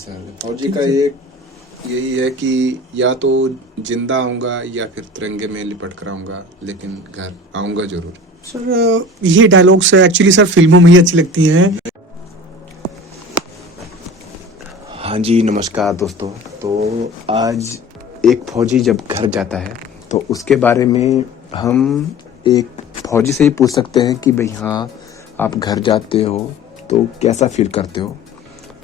Sir, फौजी का एक यही है कि या तो जिंदा आऊंगा या फिर तिरंगे में लिपट कर आऊंगा, लेकिन घर आऊंगा जरूर। सर ये डायलॉग्स एक्चुअली सर फिल्मों में ही अच्छी लगती हैं। हाँ जी, नमस्कार दोस्तों। तो आज एक फौजी जब घर जाता है तो उसके बारे में हम एक फौजी से ही पूछ सकते हैं कि भाई हाँ, आप घर जाते हो तो कैसा फील करते हो।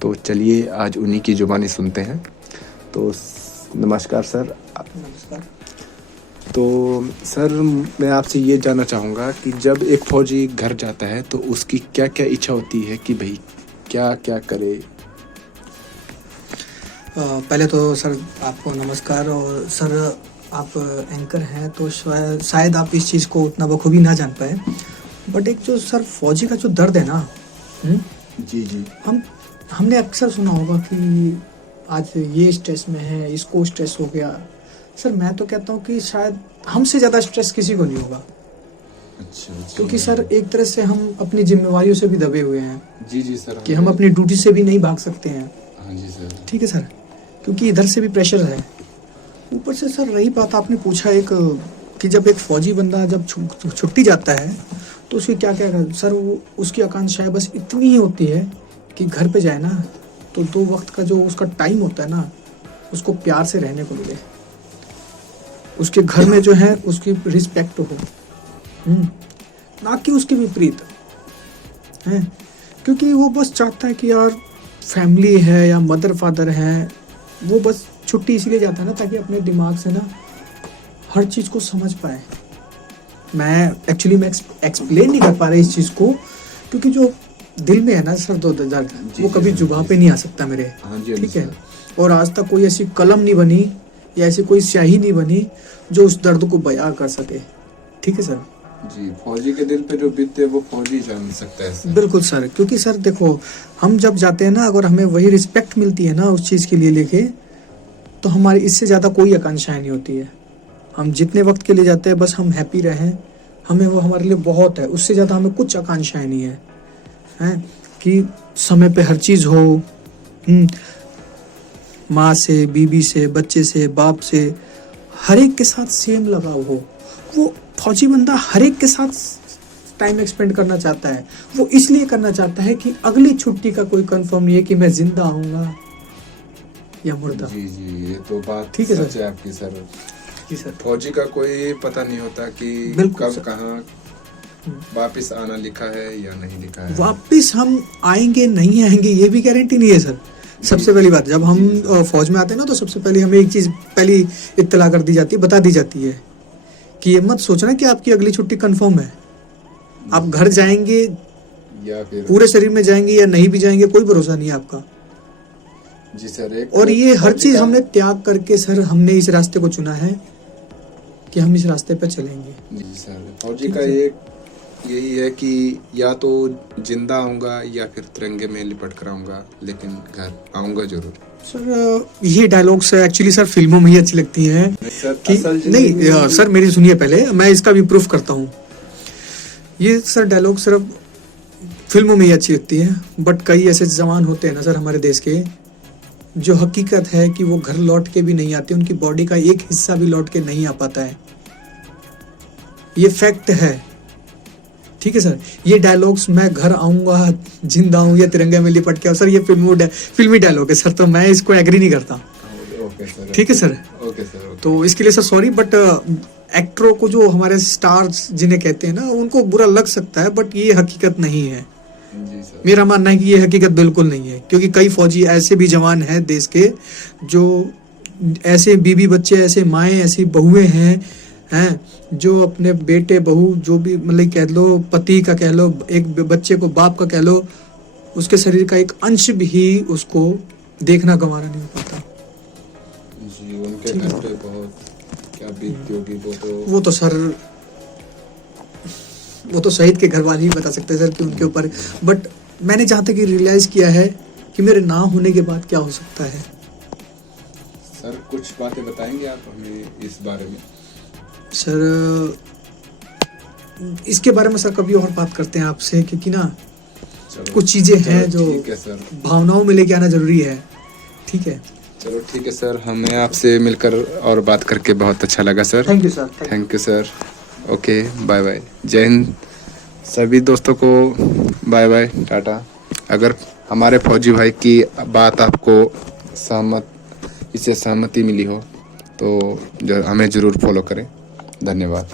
तो चलिए आज उन्हीं की जुबानी सुनते हैं। तो नमस्कार सर। नमस्कार। तो सर, मैं आपसे ये जानना चाहूँगा कि जब एक फौजी घर जाता है तो उसकी क्या क्या इच्छा होती है कि भाई क्या क्या करे। पहले तो सर आपको नमस्कार। और सर आप एंकर हैं तो शायद आप इस चीज़ को उतना बखूबी ना जान पाए, बट एक जो सर फौजी का जो दर्द है ना, जी, हमने अक्सर सुना होगा कि आज ये स्ट्रेस में है, इसको स्ट्रेस हो गया। सर मैं तो कहता हूँ कि शायद हमसे ज़्यादा स्ट्रेस किसी को नहीं होगा। अच्छा। क्योंकि सर एक तरह से हम अपनी जिम्मेवारियों से भी दबे हुए हैं। जी सर। कि हम अपनी ड्यूटी से भी नहीं भाग सकते हैं। हाँ जी सर। ठीक है सर, क्योंकि इधर से भी प्रेशर है। ऊपर से सर रही बात आपने पूछा एक कि जब एक फौजी बंदा जब छुट्टी जाता है तो उसकी क्या क्या सर, वो उसकी आकांक्षाएं बस इतनी ही होती है कि घर पे जाए ना तो 2 वक्त का जो उसका टाइम होता है ना, उसको प्यार से रहने को मिले, उसके घर में जो है उसकी रिस्पेक्ट हो, ना कि उसके विपरीत है। क्योंकि वो बस चाहता है कि यार फैमिली है या मदर फादर है, वो बस छुट्टी इसलिए जाता है ना ताकि अपने दिमाग से ना हर चीज़ को समझ पाए। मैं एक्सप्लेन नहीं कर पा रहा इस चीज़ को, क्योंकि जो दिल में है ना सर दर्द, वो कभी जुबान पे नहीं आ सकता मेरे। ठीक है। और आज तक कोई ऐसी कलम नहीं बनी या ऐसी कोई स्याही नहीं बनी जो उस दर्द को बयां कर सके। ठीक है सर जी। फौजी के दिल पे जो बीतते वो फौजी जान सकता है सर। बिल्कुल सर। क्योंकि सर देखो, हम जब जाते हैं ना, अगर हमें वही रिस्पेक्ट मिलती है ना उस चीज़ के लिए लेके, तो हमारी इससे ज़्यादा कोई आकांक्षाएं नहीं होती है। हम जितने वक्त के लिए जाते हैं बस हम हैप्पी रहें, हमें वो हमारे लिए बहुत है। उससे ज़्यादा हमें कुछ आकांक्षाएं नहीं है, हैं कि समय पे हर चीज़ हो, माँ से, बीबी से, बच्चे से, बाप से, हर एक के साथ सेम लगाव हो। वो फौजी बंदा हर एक के साथ टाइम एक्सपेंड करना चाहता है। वो इसलिए करना चाहता है कि अगली छुट्टी का कोई कंफर्म नहीं है कि मैं जिंदा आऊँगा या मुर्दा। जी, ये तो बात ठीक है सच है आपकी सर। जी सर। फौजी का कोई पता नहीं होता कि कब कहाँ वापिस आना लिखा है या नहीं लिखा है। वापिस हम आएंगे नहीं आएंगे ये भी गारंटी नहीं है सर। सबसे पहली बात, जब हम फौज में आते हैं ना तो सबसे पहले हमें एक चीज़ पहली इत्तला कर दी जाती है, बता दी जाती है कि ये मत सोचना कि आपकी अगली छुट्टी कंफर्म है। आप घर जाएंगे या फिर पूरे शरीर में जाएंगे या नहीं भी जाएंगे, कोई भरोसा नहीं है आपका। जी सर। और ये हर चीज़ हमने त्याग करके सर हमने इस रास्ते को चुना है कि हम इस रास्ते पर चलेंगे। जी सर। फौजी का एक यही है कि या तो जिंदा आऊंगा या फिर तिरंगे में लिपट कर आऊंगा, लेकिन घर आऊंगा जरूर। सर ये डायलॉग्स एक्चुअली सर फिल्मों में ही अच्छी लगती हैं कि नहीं। सर मेरी सुनिए पहले, मैं इसका भी प्रूफ करता हूँ। ये सर डायलॉग सिर्फ फिल्मों में ही अच्छी लगती है, बट कई ऐसे जवान होते हैं ना सर हमारे देश के, जो हकीकत है कि वो घर लौट के भी नहीं आते, उनकी बॉडी का एक हिस्सा भी लौट के नहीं आ पाता है। ये फैक्ट है। ठीक है सर। ये डायलॉग्स मैं घर आऊंगा, जिंदा हूँ या तिरंगे में लिपट के, सर ये फिल्मी डायलॉग है सर, तो मैं इसको एग्री नहीं करता। ठीक है सर। तो इसके लिए सर सॉरी, बट एक्टरों को, जो हमारे स्टार्स जिन्हें कहते हैं ना, उनको बुरा लग सकता है, बट ये हकीकत नहीं है। मेरा मानना है कि ये हकीकत बिल्कुल नहीं है, क्योंकि कई फौजी ऐसे भी जवान हैं देश के, जो ऐसे बीबी बच्चे, ऐसे माएँ, ऐसी बहुएं हैं जो अपने बेटे बहू, जो भी मतलब कह लो, पति का कह लो, एक बच्चे को बाप का कह लो, उसके शरीर का एक अंश भी उसको देखना गंवारा नहीं हो पाता। जी, उनके घर पे बहुत क्या बीतती होगी वो तो शहीद के घर वाले ही बता सकते हैं सर कि उनके ऊपर। बट मैंने जहाँ तक रियलाइज किया है कि मेरे ना होने के बाद क्या हो सकता है। सर कुछ बातें बताएंगे आप हमें इस बारे में? सर इसके बारे में सर कभी और बात करते हैं आपसे, क्योंकि ना कुछ चीज़ें हैं जो भावनाओं में लेके आना जरूरी है। ठीक है। चलो ठीक है सर, हमें आपसे मिलकर और बात करके बहुत अच्छा लगा sir. Thank you sir. Thank you sir. Okay, bye bye, जय हिंद। सभी दोस्तों को बाय बाय, टाटा। अगर हमारे फौजी भाई की बात आपको इससे सहमति मिली हो तो हमें ज़रूर फॉलो करें। धन्यवाद।